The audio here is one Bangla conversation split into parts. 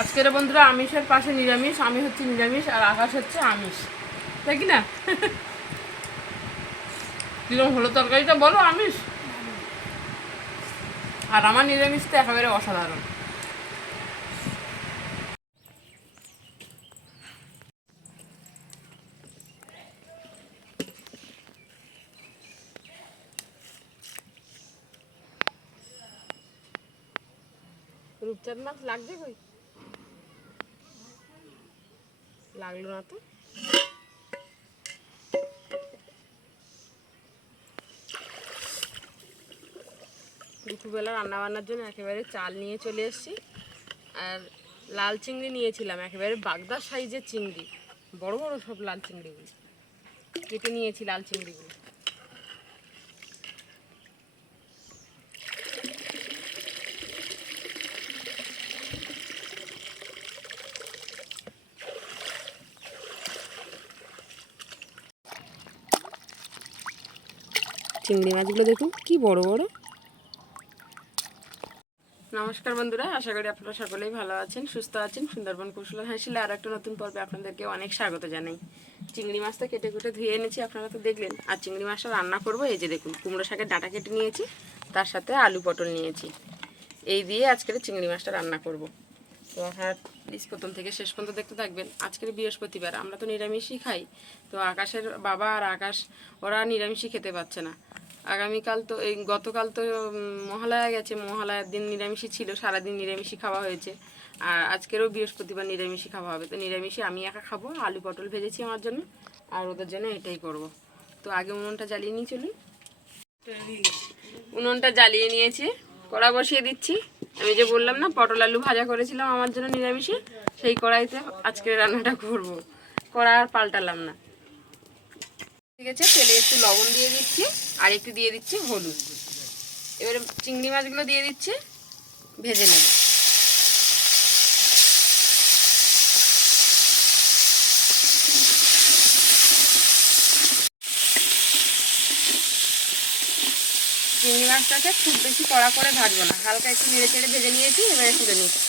আজকের বন্ধুরা আমিষের পাশে নিরামিষ, আমি হচ্ছে নিরামিষ আর আকাশ হচ্ছে আমিষ, তাই কি না? কিরকম হলো তরকারিটা বলো? আমিষ আর আমার নিরামিষ তো একেবারে অসাধারণ। রূপচাঁদ মাছ লাগছে কই? লাগলো না তো। দুপুরবেলা রান্নাবান্নার জন্য একেবারে চাল নিয়ে চলে এসেছি। আর লাল চিংড়ি নিয়েছিলাম, একেবারে বাগদার সাইজের চিংড়ি, বড় বড় সব লাল চিংড়িগুলো কেটে নিয়েছি। লাল চিংড়িগুলো চিংড়ি মাছগুলো দেখুন কি বড় বড়। নমস্কার বন্ধুরা, আশা করি আপনারা সকলেই ভালো আছেন, সুস্থ আছেন। সুন্দরবন কৌশল হাসিলে আর একটা নতুন পর্বে আপনাদেরকে অনেক স্বাগত জানাই। চিংড়ি মাছটা কেটে কুটে ধুয়ে এনেছি, আপনারা তো দেখলেন। আর চিংড়ি মাছটা রান্না করব, এই যে দেখুন কুমড়ো শাকের ডাঁটা কেটে নিয়েছি, তার সাথে আলু পটল নিয়েছি। এই দিয়ে আজকের চিংড়ি মাছটা রান্না করব। তো আপনারা প্লিজ প্রথম থেকে শেষ পর্যন্ত দেখতে থাকবেন। আজকের বৃহস্পতিবার, আমরা তো নিরামিষই খাই। তো আকাশের বাবা আর আকাশ ওরা নিরামিষই খেতে পাচ্ছে না। আগামীকাল তো এই গতকাল তো মহালয়া গেছে, মহালয়ার দিন নিরামিষই ছিল, সারাদিন নিরামিষই খাওয়া হয়েছে। আর আজকেরও বৃহস্পতিবার নিরামিষই খাওয়া হবে। তো নিরামিষই আমি একা খাবো, আলু পটল ভেজেছি আমার জন্য, আর ওদের জন্য এটাই করব। তো আগে উনুনটা জ্বালিয়ে নিয়ে চলুন। উনুনটা জ্বালিয়ে নিয়েছি, কড়া বসিয়ে দিচ্ছি। আমি যে বললাম না পটল আলু ভাজা করেছিলাম আমার জন্য নিরামিষে, সেই কড়াইতে আজকে রান্নাটা করব। কড়া আর পাল্টালাম না। ঠিক আছে, তেলে একটু লবণ দিয়ে দিচ্ছি, আর একটু দিয়ে দিচ্ছি হলুদ। এবারে চিংড়ি মাছগুলো দিয়ে দিচ্ছি, ভেজে নেব। চিংড়ি মাছটাকে খুব বেশি কড়া করে ভাজবো না, হালকা একটু নেড়ে চেড়ে ভেজে নিয়েছি, এবারে তুলে নিচ্ছি।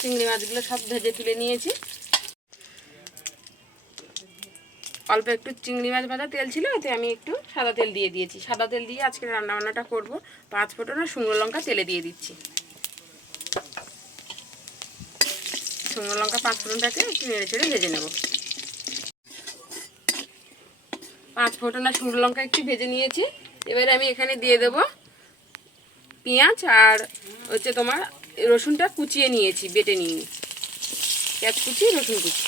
চিংড়ি মাছগুলো সব ভেজে তুলে নিয়েছি। অল্প একটু চিংড়ি মাছ ভাজা তেল ছিল, এতে আমি একটু সাদা তেল দিয়ে দিয়েছি। সাদা তেল দিয়ে আজকে রান্নাবান্নাটা করব। 5 ফোঁটন আর শুকনো লঙ্কা তেলে দিয়ে দিচ্ছি। শুকনো লঙ্কা 5 ফোঁটনটাকে একটু নেড়ে চেড়ে ভেজে নেব। 5 ফোঁটন আর শুকনো লঙ্কা একটু ভেজে নিয়েছি। এবারে আমি এখানে দিয়ে দেব পেঁয়াজ, আর হচ্ছে তোমার রসুনটা কুচিয়ে নিয়েছি, বেটে নিয়ে। পেঁয়াজ কুচি, রসুন কুচি।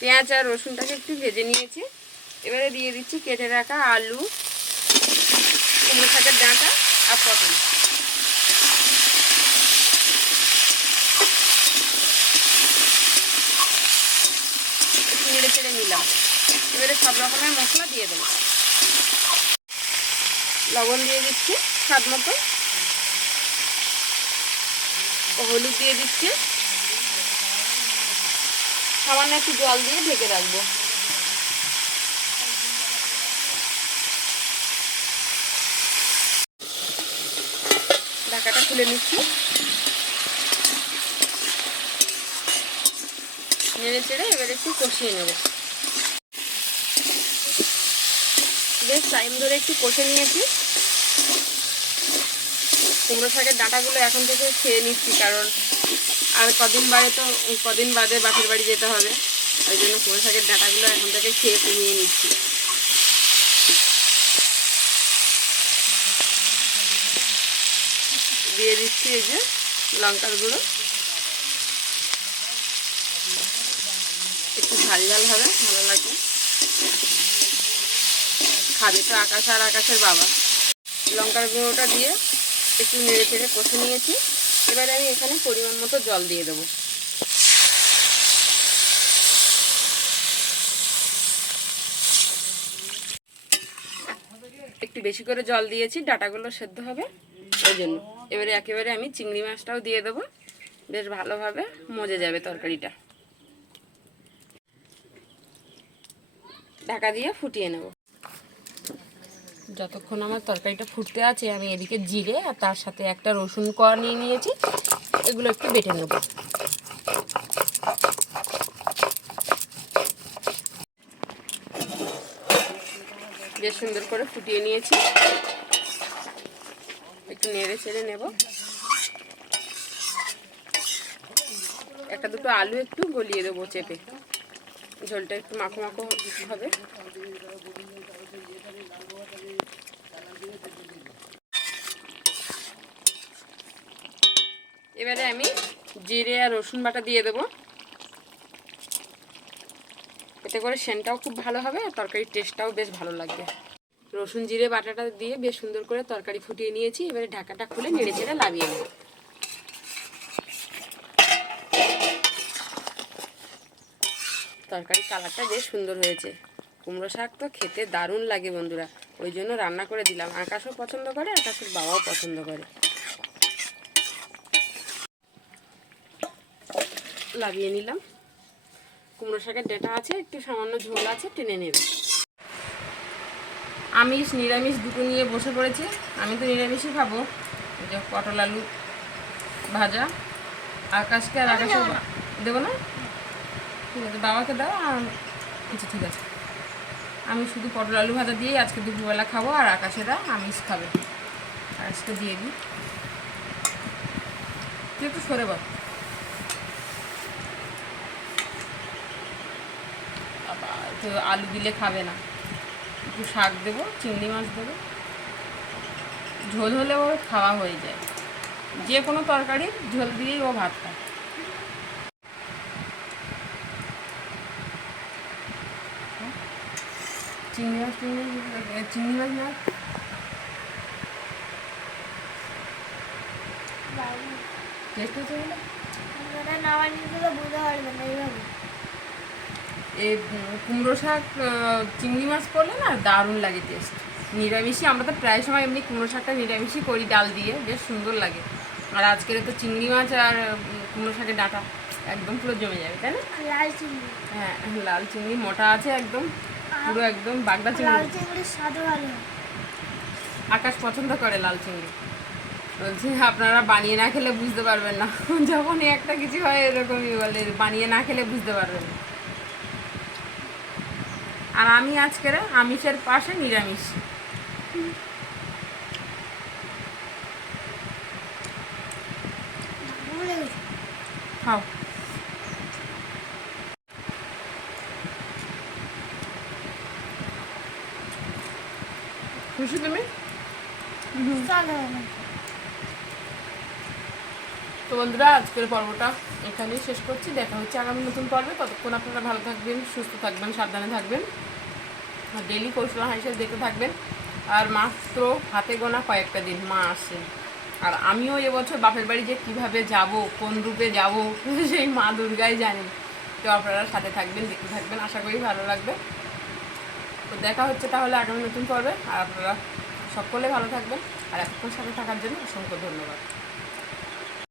পেঁয়াজ আর রসুনটাকে একটু ভেজে নিয়েছি। এবারে দিয়ে দিচ্ছি কেটে রাখা আলু, কুমড়ো শাকের ডাঁটা আর পটল। একটু নেড়ে চেড়ে নিলাম। এবারে সব রকমের মশলা দিয়ে দেবো। লবণ দিয়ে দিচ্ছি স্বাদ মতো, হলুদ দিয়ে দিচ্ছি, সামান্য একটু জল দিয়ে ঢেকে রাখবো। ঢাকাটা খুলে নিচ্ছি, নেড়ে চেড়ে এবার একটু কষিয়ে নেব। বেশ টাইম ধরে একটু কষে নিয়েছি। কুমড়ো শাকের ডাঁটাগুলো এখন থেকে খেয়ে নিচ্ছি, কারণ আর কদিন বাদে বাপের বাড়ি যেতে হবে। ওই জন্য কুমড়ো শাকের ডাঁটাগুলো এখন থেকে খেয়ে কমিয়ে নিচ্ছি। দিয়ে দিচ্ছি এই যে লঙ্কার গুঁড়ো, একটু ঝাল ঝাল হবে, ভালো লাগবে। খাবে তো আকাশ আর আকাশের বাবা। লঙ্কার গুঁড়োটা দিয়ে একটু নেড়ে চেড়ে কষে নিয়েছি। এবারে আমি এখানে পরিমাণ মতো জল দিয়ে দেবো। একটু বেশি করে জল দিয়েছি, ডাঁটাগুলো সেদ্ধ হবে ওই জন্য। এবারে একেবারে আমি চিংড়ি মাছটাও দিয়ে দেবো, বেশ ভালোভাবে মজে যাবে তরকারিটা। ঢাকা দিয়ে ফুটিয়ে নেব। যতক্ষণ আমার তরকারিটা ফুটতে আছে আমি এদিকে জিরে আর তার সাথে একটা রসুন কোয়া নিয়ে নিয়েছি, এগুলো একটু বেটে নেব। বেশ সুন্দর করে ফুটিয়ে নিয়েছি, একটু নেড়ে চেড়ে নেব। একটা দুটো আলু একটু গলিয়ে দেবো চেপে, ঝোলটা একটু মাখো মাখো হবে। এবারে আমি জিরে আর রসুন বাটা দিয়ে দেবো, এতে করে সেন্টটাও খুব ভালো হবে আর তরকারির টেস্টটাও বেশ ভালো লাগবে। রসুন জিরে বাটাটা দিয়ে বেশ সুন্দর করে তরকারি ফুটিয়ে নিয়েছি, এবারে ঢাকাটা খুলে নেড়ে চেড়ে লাভিয়ে নেব। তরকারি কালারটা বেশ সুন্দর হয়েছে। কুমড়ো শাক তো খেতে দারুণ লাগে বন্ধুরা, ওই জন্য রান্না করে দিলাম। আকাশও পছন্দ করে, আকাশের বাবাও পছন্দ করে। লাভিয়ে নিলাম। কুমড়ো শাকের ডাঁটা আছে, একটু সামান্য ঝোল আছে, টেনে নেবে। আমিষ নিরামিষ দুটো নিয়ে বসে পড়েছি। আমি তো নিরামিষই খাবো। যে পটল আলু ভাজা, আকাশকে আর আকাশে দেবো না, ঠিক আছে বাবাকে দাও। আচ্ছা ঠিক আছে, আমি শুধু পটল আলু ভাজা দিয়েই আজকে দুপুরবেলা খাবো, আর আকাশেরা আমিষ খাবে। আকাশকে দিয়ে দিই, তুই একটু সরে বল। তো আলু দিলে খাবে না, একটু শাক দেবো, চিংড়ি মাছ দেবো, ঝোল হলে ও খাওয়া হয়ে যায়। যে কোনো তরকারি ঝোল দিয়েই ও ভাত খায়। চিংড়ি মাছ চিংড়ি মাছ না টেস্ট হচ্ছে এই কুমড়ো শাক চিংড়ি মাছ করলে না দারুণ লাগে টেস্ট। নিরামিষই আমরা তো প্রায় সময় এমনি কুমড়ো শাকটা নিরামিষই করি ডাল দিয়ে, বেশ সুন্দর লাগে। আর আজকের তো চিংড়ি মাছ আর কুমড়ো শাকের ডাঁটা একদম পুরো জমে যাবে, তাই না? লাল চিংড়ি, হ্যাঁ লাল চিংড়ি মোটা আছে একদম, পুরো একদম বাগদা চিংড়ি। লাল চিংড়ির স্বাদও ভালো। আকাশ পছন্দ করে লাল চিংড়ি। বলছি আপনারা বানিয়ে না খেলে বুঝতে পারবেন না, যখনই একটা কিছু হয় এরকমই বলে, বানিয়ে না খেলে বুঝতে পারবেন না। আর আমি আজকের আমিষের পাশে নিরামিষ। খাও। খুশি তুমি? তো বন্ধুরা আজকের পর্বটা এখানেই শেষ করছি। দেখা হচ্ছে আগামী নতুন পর্বে। ততক্ষণ আপনারা ভালো থাকবেন, সুস্থ থাকবেন, সাবধানে থাকবেন, আর ডেইলি কৌশল হাসিল দেখতে থাকবেন। আর মাত্র হাতে গোনা কয়েকটা দিন মা আসেন, আর আমিও এবছর বাপের বাড়ি যে কীভাবে যাব, কোন রূপে যাব, সেই মা দুর্গাই জানেন। তো আপনারা সাথে থাকবেন, দেখতে থাকবেন, আশা করি ভালো লাগবে। তো দেখা হচ্ছে তাহলে আগামী নতুন পর্বে। আর আপনারা সকলে ভালো থাকবেন, আর এতক্ষণ সাথে থাকার জন্য অসংখ্য ধন্যবাদ।